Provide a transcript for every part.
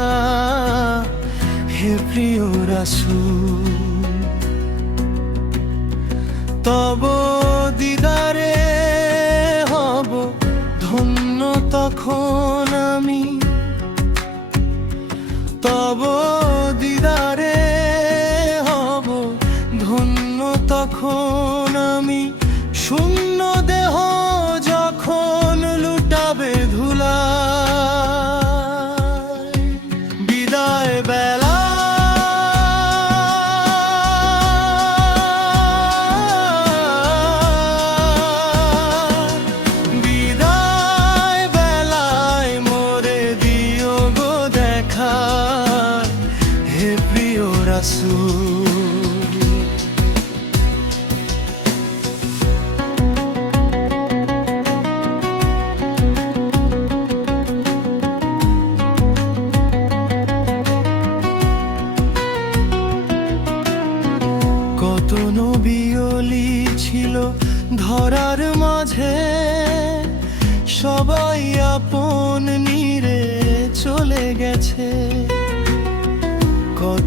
দেখা হে প্রিয় রাসূল। তব দিদারে হব ধন্য তখন আমি। তব দিদারে হব ধন্য তখন আমি। শূন্য প্রিয় কত নবিয়লি ছিল ধরার মাঝে। সবাই আপন নিরে চলে গেছে।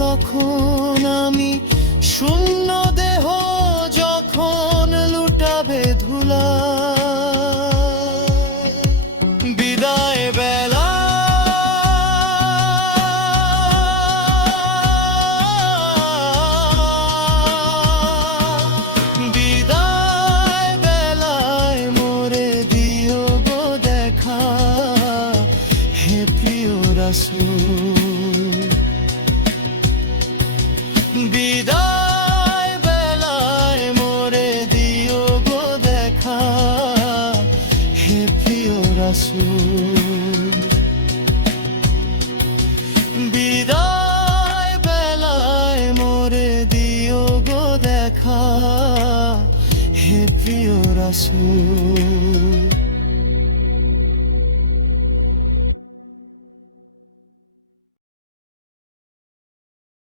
তখন আমি শূন্য দেহ যখন লুটাবে ধুলা। বিদায় বেলা। বিদায় বেলায় মোরে দিও গো দেখা। হে প্রিয় রাসূল। বিদায় বেলায় মোরে দিও দেখা হে প্রিয় রাসূল।